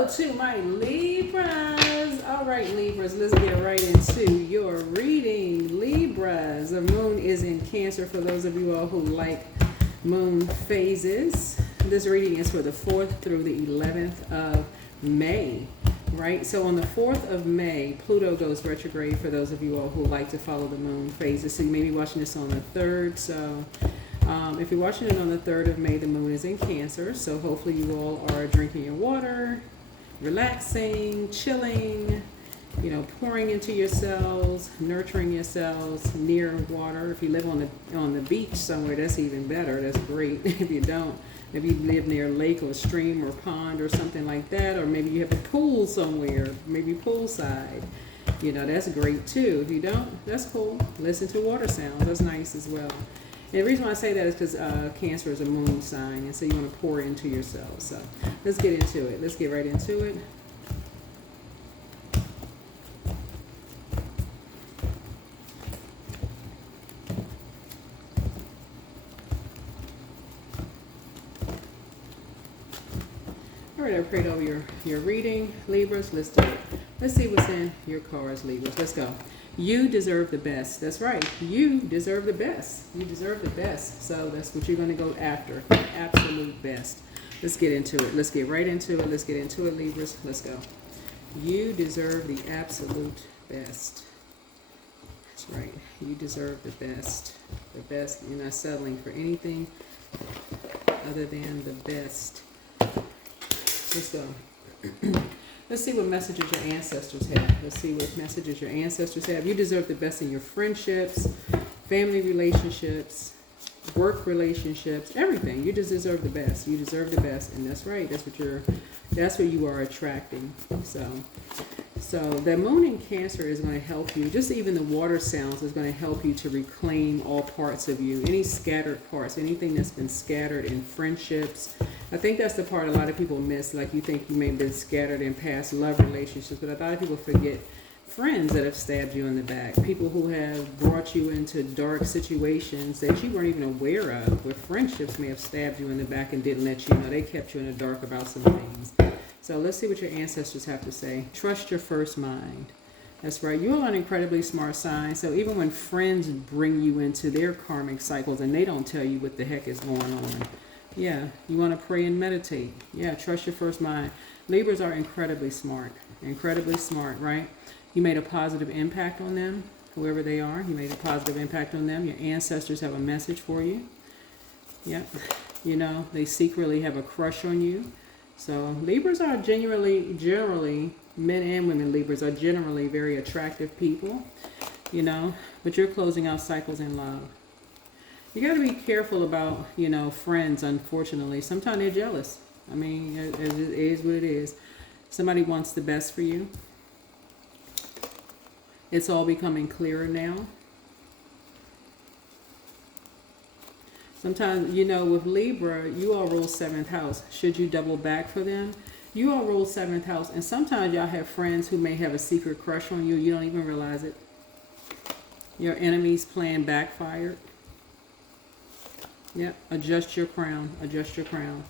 To my Libras. All right, Libras, let's get right into your reading. Libras, the moon is in Cancer for those of you all who like moon phases. This reading is for the 4th through the 11th of May, right? So on the 4th of May, Pluto goes retrograde for those of you all who like to follow the moon phases. So you may be watching this on the 3rd. So if you're watching it on the 3rd of May, the moon is in Cancer. So hopefully you all are drinking your water, relaxing, chilling, pouring into yourselves, nurturing yourselves near water. If you live on the beach somewhere, that's even better. That's great. If you don't, maybe you live near a lake or a stream or pond or something like that, or maybe you have a pool somewhere, maybe poolside. That's great too. If you don't, that's cool. Listen to water sounds. That's nice as well. And the reason why I say that is because Cancer is a moon sign, and so you want to pour into yourselves. So let's get into it. Let's get right into it. All right, I prayed over your reading, Libras. Let's do it. Let's see what's in your cards, Libras. Let's go. You deserve the best. That's right. You deserve the best. You deserve the best. So that's what you're going to go after. The absolute best. Let's get into it. Let's get right into it. Let's get into it, Libras. Let's go. You deserve the absolute best. That's right. You deserve the best. The best. You're not settling for anything other than the best. Let's go. Let's see what messages your ancestors have. Let's see what messages your ancestors have. You deserve the best in your friendships, family relationships, work relationships, everything. You just deserve the best. You deserve the best, and that's right. That's what you are attracting. So the moon in Cancer is going to help you. Just even the water sounds is going to help you to reclaim all parts of you. Any scattered parts, anything that's been scattered in friendships. I think that's the part a lot of people miss. Like you think you may have been scattered in past love relationships, but a lot of people forget friends that have stabbed you in the back. People who have brought you into dark situations that you weren't even aware of. Where friendships may have stabbed you in the back and didn't let you know. They kept you in the dark about some things. So let's see what your ancestors have to say. Trust your first mind. That's right. You're an incredibly smart sign. So even when friends bring you into their karmic cycles and they don't tell you what the heck is going on, yeah, you want to pray and meditate. Yeah, trust your first mind. Libras are incredibly smart, right? You made a positive impact on them, whoever they are. You made a positive impact on them. Your ancestors have a message for you. Yep. They secretly have a crush on you. So Libras are generally, men and women Libras are generally very attractive people, but you're closing out cycles in love. You got to be careful about, friends, unfortunately. Sometimes they're jealous. I mean, it is what it is. Somebody wants the best for you. It's all becoming clearer now. Sometimes, with Libra, you all rule 7th house. Should you double back for them? You all rule 7th house. And sometimes y'all have friends who may have a secret crush on you. You don't even realize it. Your enemy's plan backfired. Yep. Adjust your crown. Adjust your crown.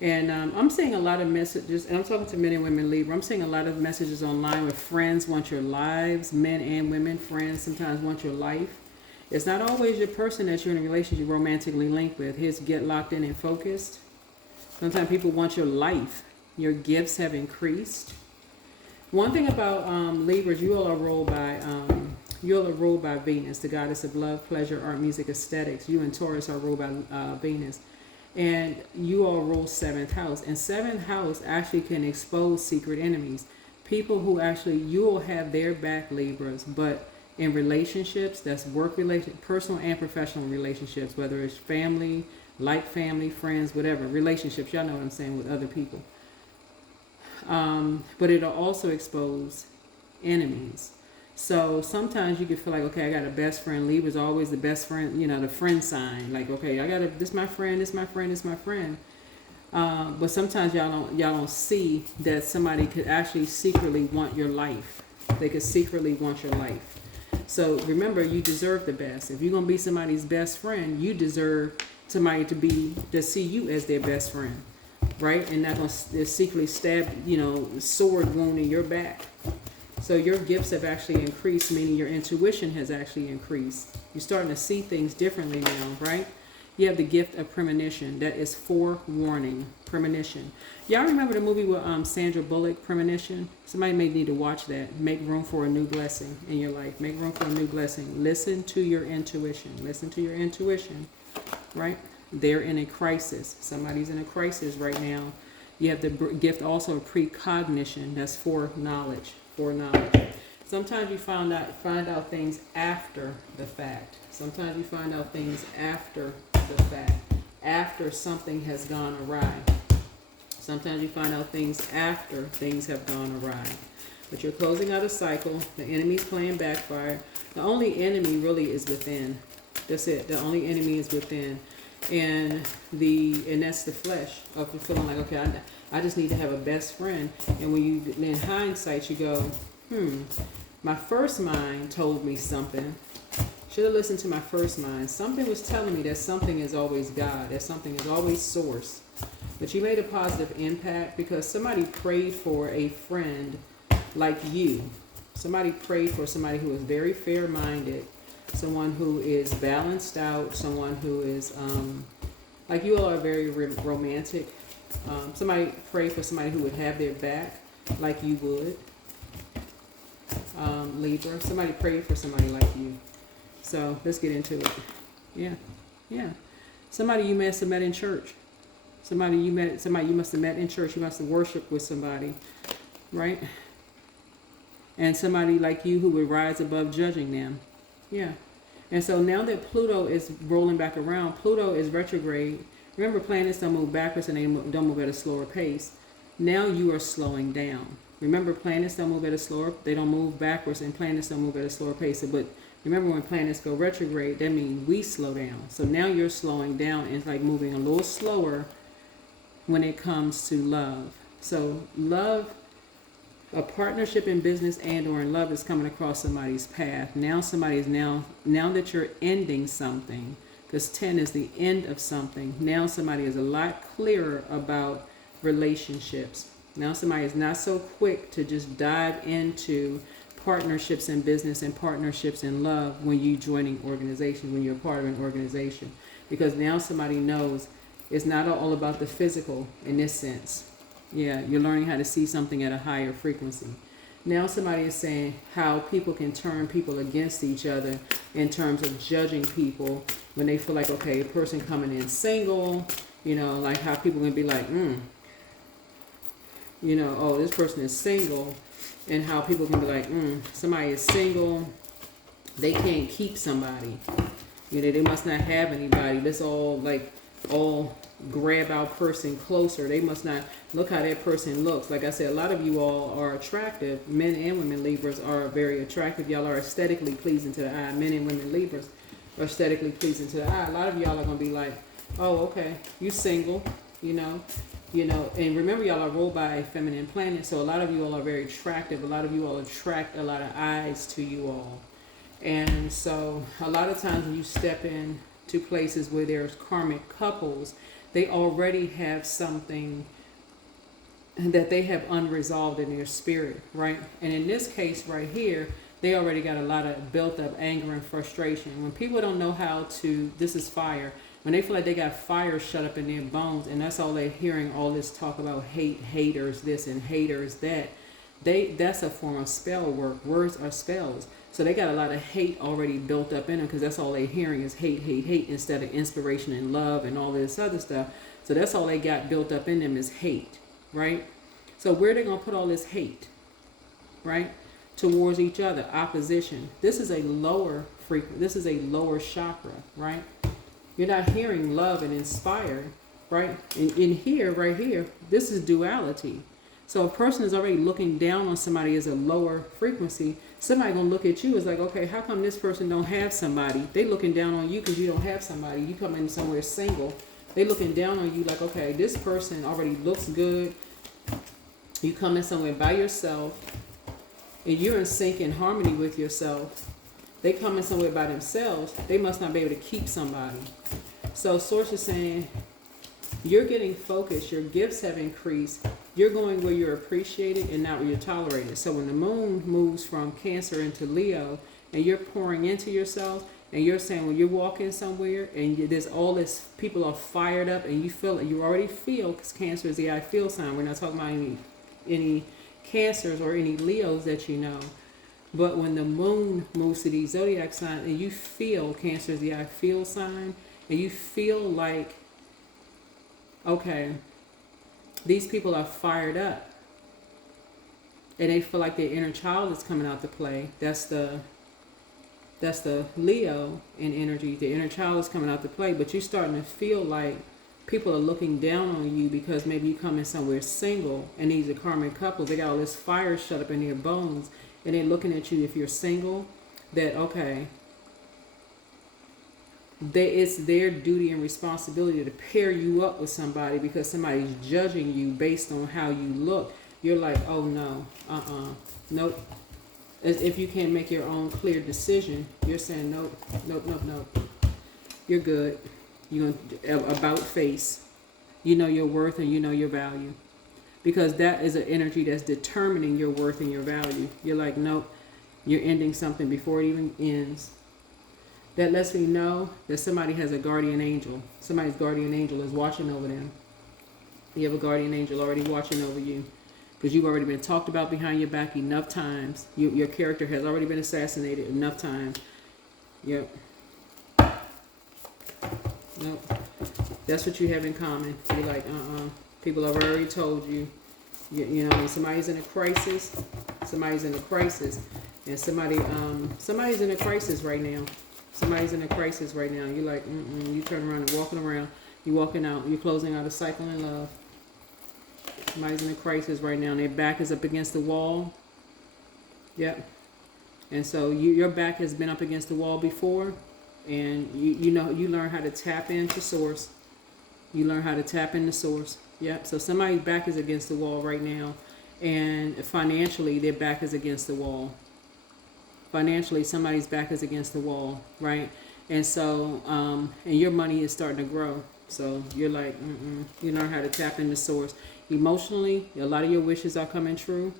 And I'm seeing a lot of messages. And I'm talking to men and women Libra. I'm seeing a lot of messages online where friends want your lives. Men and women. Friends sometimes want your life. It's not always your person that you're in a relationship romantically linked with. Here's get locked in and focused. Sometimes people want your life. Your gifts have increased. One thing about Libras, you all are ruled by Venus, the goddess of love, pleasure, art, music, aesthetics. You and Taurus are ruled by Venus. And you all rule 7th house. And 7th house actually can expose secret enemies. People who actually, you will have their back, Libras, but in relationships, that's work relations, personal and professional relationships, whether it's family, friends, whatever, relationships, y'all know what I'm saying, with other people. But it'll also expose enemies. So sometimes you can feel like, okay, I got a best friend. Libra's always the best friend, the friend sign. Like, okay, this my friend, this my friend, this my friend. But sometimes y'all don't see that somebody could actually secretly want your life. They could secretly want your life. So remember, you deserve the best. If you're going to be somebody's best friend, you deserve somebody to see you as their best friend. right? And not going to secretly stab, sword wound in your back. So your gifts have actually increased, meaning your intuition has actually increased. You're starting to see things differently now, right? You have the gift of premonition. That is forewarning, premonition. Y'all remember the movie with Sandra Bullock, Premonition? Somebody may need to watch that. Make room for a new blessing in your life. Make room for a new blessing. Listen to your intuition. Listen to your intuition, right? They're in a crisis. Somebody's in a crisis right now. You have the gift also of precognition. That's foreknowledge. Foreknowledge. Sometimes you find out things after the fact. Sometimes you find out things after the fact, after something has gone awry. Sometimes you find out things after things have gone awry. But you're closing out a cycle. The enemy's playing backfire. The only enemy really is within. That's it. The only enemy is within. And that's the flesh of feeling like, okay, I just need to have a best friend. And when you, in hindsight, you go, my first mind told me something. Should have listened to my first mind. Something was telling me that something is always God, that something is always source. But you made a positive impact because somebody prayed for a friend like you. Somebody prayed for somebody who is very fair-minded, someone who is balanced out, someone who is, like you all are very romantic. Somebody prayed for somebody who would have their back like you would. Libra. Somebody prayed for somebody like you. So let's get into it. Yeah. Somebody you must have met in church. Somebody you must have met in church. You must have worshiped with somebody, right? And somebody like you who would rise above judging them. Yeah. And so now that Pluto is rolling back around, Pluto is retrograde. Remember, planets don't move backwards and they don't move at a slower pace. Now you are slowing down. Remember, planets don't move at a slower, they don't move backwards, and planets don't move at a slower pace. But remember, when planets go retrograde, that means we slow down. So now you're slowing down and it's like moving a little slower when it comes to love. So love, a partnership in business and or in love is coming across somebody's path. Now somebody is now that you're ending something, because 10 is the end of something. Now somebody is a lot clearer about relationships. Now somebody is not so quick to just dive into partnerships in business and partnerships in love when you joining organizations, when you're part of an organization. Because now somebody knows it's not all about the physical in this sense. Yeah, you're learning how to see something at a higher frequency. Now somebody is saying how people can turn people against each other in terms of judging people when they feel like, okay, a person coming in single, like how people can be like, oh, this person is single, and how people can be like, somebody is single, they can't keep somebody. They must not have anybody. Let's all grab our person closer. They must not look how that person looks. Like I said, a lot of you all are attractive. Men and women Libras are very attractive. Y'all are aesthetically pleasing to the eye. Men and women Libras are aesthetically pleasing to the eye. A lot of y'all are going to be like, oh, okay, you single, and remember, y'all are ruled by a feminine planet, so a lot of you all are very attractive. A lot of you all attract a lot of eyes to you all. And so a lot of times when you step in to places where there's karmic couples, they already have something that they have unresolved in their spirit, right? And in this case right here, they already got a lot of built up anger and frustration. When people don't know how to, this is fire, when they feel like they got fire shut up in their bones, and that's all they're hearing, all this talk about hate, haters this and haters that, that's a form of spell work. Words are spells. So they got a lot of hate already built up in them because that's all they're hearing is hate, hate, hate instead of inspiration and love and all this other stuff. So that's all they got built up in them is hate, right? So where are they going to put all this hate, right? Towards each other, opposition. This is a lower frequency. This is a lower chakra, right? You're not hearing love and inspired, right? In here, right here, this is duality. So a person is already looking down on somebody as a lower frequency. Somebody gonna look at you as like, okay, how come this person don't have somebody? They looking down on you because you don't have somebody. You come in somewhere single. They looking down on you like, okay, this person already looks good. You come in somewhere by yourself, and you're in sync and harmony with yourself. They come in somewhere by themselves. They must not be able to keep somebody. So Source is saying, You're getting focused. Your gifts have increased. You're going where you're appreciated and not where you're tolerated. So when the moon moves from Cancer into Leo and you're pouring into yourself and you're saying when you're walking somewhere and there's all this, people are fired up and you feel it, you already feel, because Cancer is the I feel sign. We're not talking about any Cancers or any Leos that you know. But when the moon moves to these zodiac signs and you feel, Cancer is the I feel sign, and you feel like, okay, these people are fired up and they feel like their inner child is coming out to play. That's the Leo in energy. The inner child is coming out to play, but you're starting to feel like people are looking down on you because maybe you come in somewhere single, and these are karmic couples. They got all this fire shut up in their bones, and they're looking at you if you're single, that, okay, it's their duty and responsibility to pair you up with somebody because somebody's judging you based on how you look. You're like, oh no, nope. As if you can't make your own clear decision, you're saying nope, nope, nope, nope. You're good. You're going about face. You know your worth and you know your value. Because that is an energy that's determining your worth and your value. You're like, nope, you're ending something before it even ends. That lets me know that somebody has a guardian angel. Somebody's guardian angel is watching over them. You have a guardian angel already watching over you. Because you've already been talked about behind your back enough times. Your character has already been assassinated enough times. Yep. Nope. That's what you have in common. You're like, people have already told you. You know, when somebody's in a crisis, somebody's in a crisis. And somebody's in a crisis right now. Somebody's in a crisis right now. You're like, you turn around and walking around. You're walking out. You're closing out a cycle in love. Somebody's in a crisis right now. And their back is up against the wall. Yep. And so your back has been up against the wall before. And you know, you learn how to tap into source. You learn how to tap into source. Yep. So somebody's back is against the wall right now. And financially, their back is against the wall. Financially, somebody's back is against the wall, right? And so, and your money is starting to grow. So you're like, you learn how to tap into source. Emotionally, a lot of your wishes are coming true.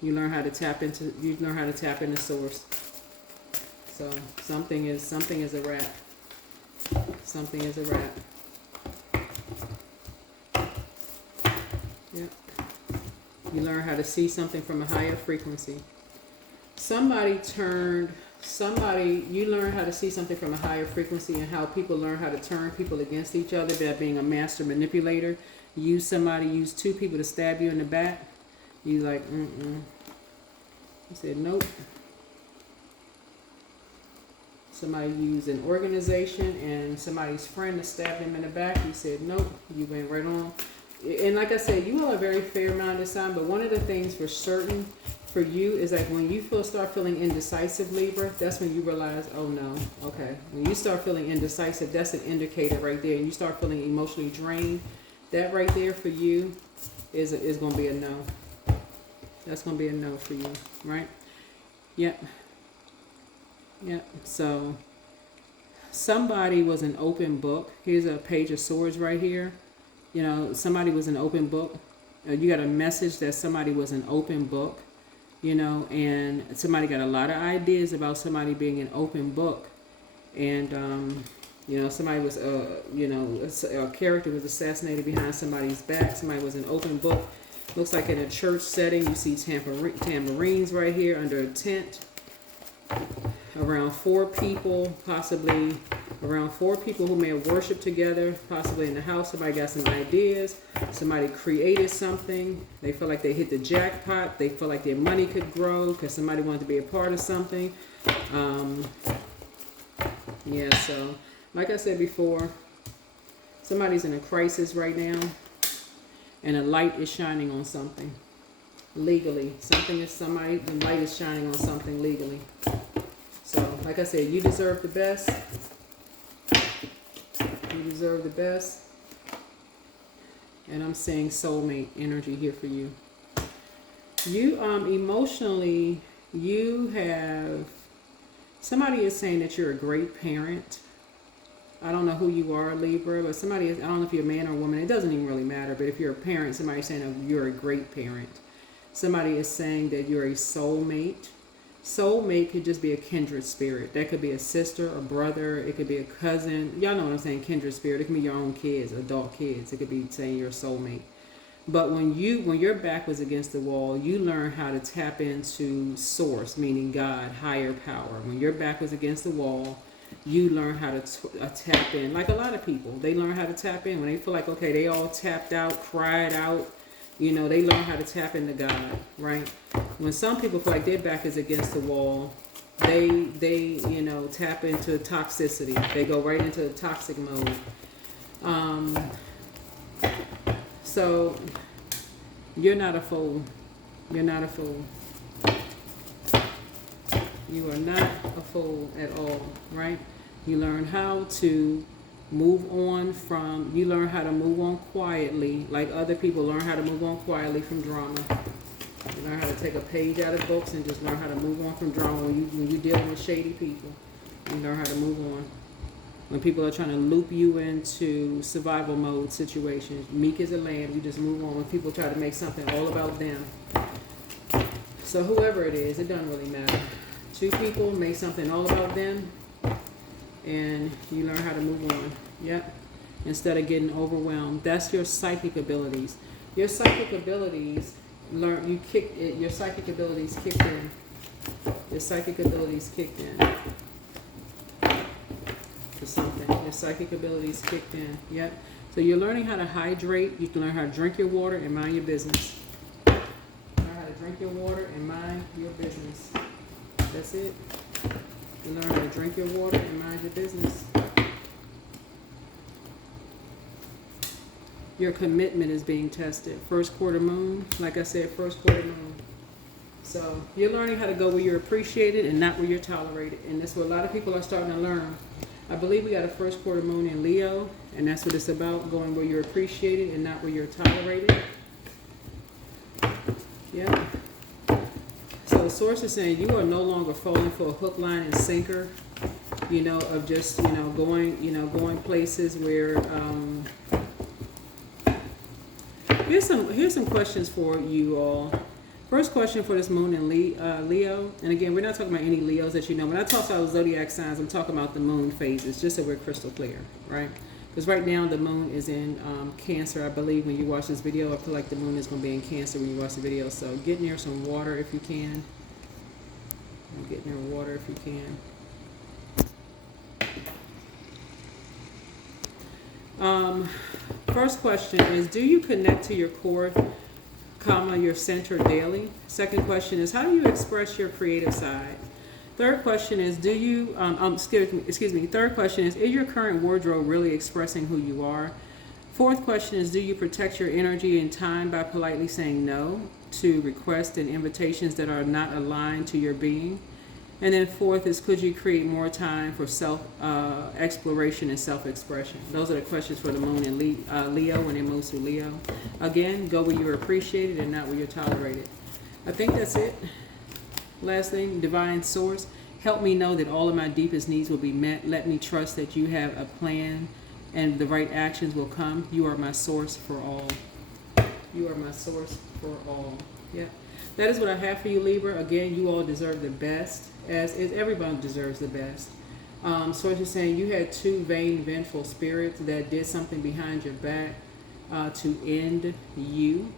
You learn how to tap into source. So something is a wrap. Something is a wrap. Yep. You learn how to see something from a higher frequency. You learn how to see something from a higher frequency and how people learn how to turn people against each other by being a master manipulator. Use two people to stab you in the back. You like, You said, nope. Somebody used an organization and somebody's friend to stab him in the back. You said, nope. You went right on. And like I said, you all are very fair-minded sign, but one of the things for certain for you is like when you start feeling indecisive, Libra, that's when you realize, oh no, okay. When you start feeling indecisive, that's an indicator right there. And you start feeling emotionally drained, that right there for you is going to be a no. That's going to be a no for you, right? Yep. Yep. So somebody was an open book. Here's a page of swords right here. You know, somebody was an open book. You got a message that somebody was an open book, you know, and somebody got a lot of ideas about somebody being an open book. And, you know, somebody was, a character was assassinated behind somebody's back. Somebody was an open book. Looks like in a church setting, you see tamarines right here under a tent. Around 4 people, possibly around 4 people who may have worshiped together, possibly in the house. Somebody got some ideas. Somebody created something. They feel like they hit the jackpot. They feel like their money could grow because somebody wanted to be a part of something. Yeah, so like I said before, somebody's in a crisis right now, and a light is shining on something legally. The light is shining on something legally. So, like I said, you deserve the best. You deserve the best. And I'm saying soulmate energy here for you. You, emotionally, you have... Somebody is saying that you're a great parent. I don't know who you are, Libra, but somebody is, I don't know if you're a man or a woman. It doesn't even really matter. But if you're a parent, somebody's saying oh, you're a great parent. Somebody is saying that you're a soulmate. Soulmate could just be a kindred spirit. That could be a sister, a brother. It could be a cousin. Y'all know what I'm saying, kindred spirit. It can be your own kids, adult kids. It could be saying you're a soulmate. But when your back was against the wall, you learn how to tap into source, meaning God, higher power. When your back was against the wall, you learn how to tap in. Like a lot of people, they learn how to tap in when they feel like, okay, they all tapped out, cried out. You know, they learn how to tap into God, right? When some people feel like their back is against the wall, they you know, tap into toxicity. They go right into the toxic mode. So you're not a fool. You're not a fool. You are not a fool at all, right? You learn how to move on from, you learn how to move on quietly, like other people learn how to move on quietly from drama. You learn how to take a page out of books and just learn how to move on from drama. When you deal with shady people, you learn how to move on. When people are trying to loop you into survival mode situations, meek as a lamb, you just move on. When people try to make something all about them. So whoever it is, it doesn't really matter. Two people make something all about them, and you learn how to move on. Yep. Instead of getting overwhelmed. That's your psychic abilities. Your psychic abilities your psychic abilities kicked in. Your psychic abilities kicked in. For something. Your psychic abilities kicked in. Yep. So you're learning how to hydrate. You can learn how to drink your water and mind your business. Learn how to drink your water and mind your business. That's it. You learn how to drink your water and mind your business. Your commitment is being tested. First quarter moon, like I said, first quarter moon. So you're learning how to go where you're appreciated and not where you're tolerated. And that's what a lot of people are starting to learn. I believe we got a first quarter moon in Leo, and that's what it's about, going where you're appreciated and not where you're tolerated. Yeah. So the source is saying you are no longer falling for a hook, line, and sinker, you know, of just, going places where, here's some questions for you all. First question for this moon in Leo, and again, we're not talking about any Leos that you know. When I talk about zodiac signs, I'm talking about the moon phases, just so we're crystal clear, right? Because right now the moon is in Cancer. I believe when you watch this video, I feel like the moon is going to be in Cancer when you watch the video. So get near some water if you can. Get near water if you can. First question is, do you connect to your core, your center daily? Second question is, how do you express your creative side? Third question is, do you, Third question is your current wardrobe really expressing who you are? Fourth question is, do you protect your energy and time by politely saying no to requests and invitations that are not aligned to your being? And then fourth is, could you create more time for self-exploration and self-expression? Those are the questions for the moon in Leo when it moves through Leo. Again, go where you're appreciated and not where you're tolerated. I think that's it. Last thing, divine source. Help me know that all of my deepest needs will be met. Let me trust that you have a plan and the right actions will come. You are my source for all. You are my source for all. Yeah. That is what I have for you, Libra. Again, you all deserve the best, as everyone deserves the best. Source is saying you had two vain, vengeful spirits that did something behind your back to end you.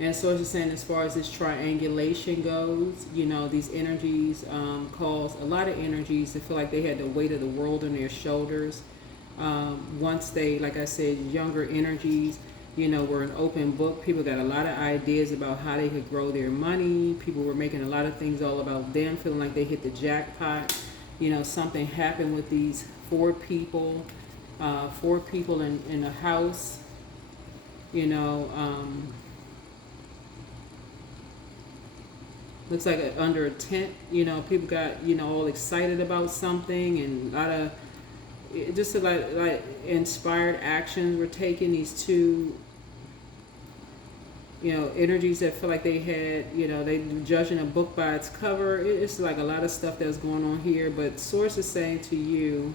And Source is saying, as far as this triangulation goes, you know, these energies cause a lot of energies to feel like they had the weight of the world on their shoulders. Once they, like I said, younger energies, you know, were an open book. People got a lot of ideas about how they could grow their money. People were making a lot of things all about them, feeling like they hit the jackpot. You know, something happened with these four people in a house, you know, looks like under a tent. You know, people got, you know, all excited about something, and a lot of just like inspired actions were taken. These two, you know, energies that feel like they had, you know, they judging a book by its cover. It's like a lot of stuff that's going on here. But Source is saying to you,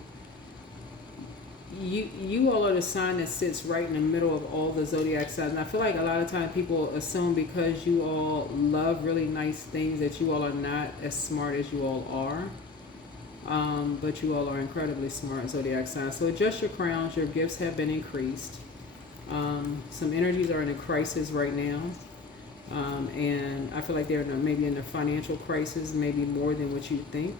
you all are the sign that sits right in the middle of all the zodiac signs. And I feel like a lot of times people assume because you all love really nice things that you all are not as smart as you all are. But you all are incredibly smart zodiac signs. So adjust your crowns. Your gifts have been increased. Some energies are in a crisis right now. And I feel like they're maybe in a financial crisis, maybe more than what you think.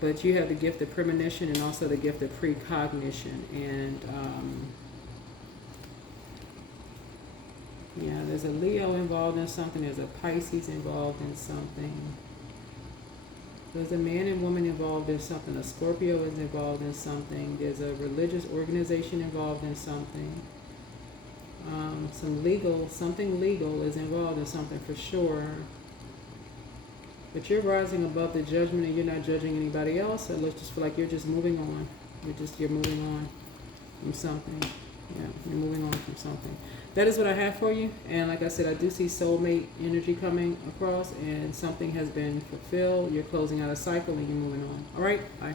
But you have the gift of premonition and also the gift of precognition. And yeah, there's a Leo involved in something. There's a Pisces involved in something. There's a man and woman involved in something. A Scorpio is involved in something. There's a religious organization involved in something. Something legal is involved in something for sure. But you're rising above the judgment and you're not judging anybody else. So let's just feel like you're just moving on. You're moving on from something. Yeah, you're moving on from something. That is what I have for you. And like I said, I do see soulmate energy coming across and something has been fulfilled. You're closing out a cycle and you're moving on. All right? Bye.